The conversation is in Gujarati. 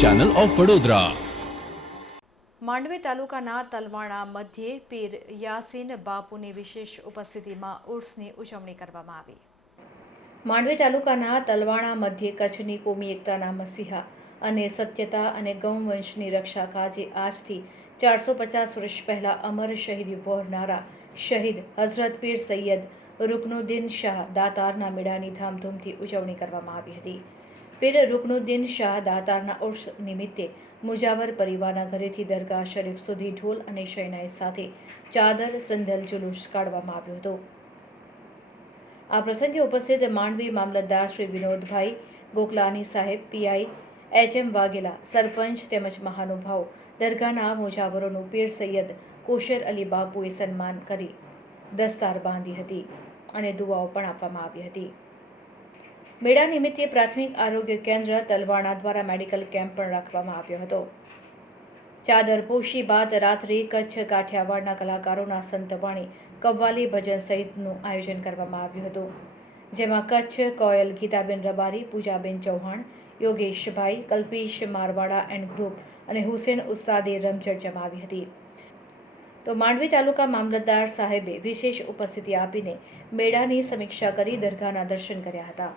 ચેનલ ઓફ વડોદરા માંડવી તાલુકાના તલવાણા મધ્યે પીર યાસીન બાપુની વિશેષ ઉપસ્થિતિમાં ઉર્સની ઉજવણી કરવામાં આવી. માંડવી તાલુકાના તલવાણા મધ્યે કચ્છની કોમી એકતાના મસીહા અને સત્યતા અને ગૌવંશની રક્ષા કાજે આજથી ચારસો પચાસ વર્ષ પહેલાં અમર શહીદી વહોરનારા શહીદ હઝરત પીર સૈયદ રુકનુદ્દીન શાહ દાતારના મેળાની ધામધૂમથી ઉજવણી કરવામાં આવી હતી. પીર રુકનુદ્દીન શાહ દાતારના ઉર્સ નિમિત્તે મુજાવર પરિવારના ઘરેથી દરગાહ શરીફ સુધી ઢોલ અને શૈનાઈ સાથે ચાદર સંદલ જુલુસ કાઢવામાં આવ્યો હતો. આ પ્રસંગે ઉપસ્થિત માંડવી મામલતદાર શ્રી વિનોદભાઈ ગોકલાની સાહેબ, PI H M Vaghela, sarpanch તેમજ મહાનુભાવ દરગાહના મુજાવરોનું પીર સૈયદ કોશર અલી બાપુએ સન્માન કરી દસ્તાર બાંધી હતી અને દુઆઓ પણ આપવામાં આવી હતી. મેળા નિમિત્તે પ્રાથમિક આરોગ્ય કેન્દ્ર તલવાણા દ્વારા મેડિકલ કેમ્પ પણ રાખવામાં આવ્યો હતો. ચાદર પોશી બાદ રાત્રે કચ્છ કાઠિયાવાડના કલાકારોના સંતવાણી કવ્વાલી ભજન સહિતનું આયોજન કરવામાં આવ્યું હતું. જેમાં કચ્છ કોયલ, ગીતાબેન રબારી, પૂજાબેન ચૌહાણ, યોગેશભાઈ, કલ્પેશ મારવાડા એન્ડ ગ્રુપ અને હુસેન ઉસ્તાદે રમઝટ જમાવી હતી. તો માંડવી તાલુકા મામલતદાર સાહેબે વિશેષ ઉપસ્થિતિ આપીને મેળાની સમીક્ષા કરી દરગાહના દર્શન કર્યા હતા.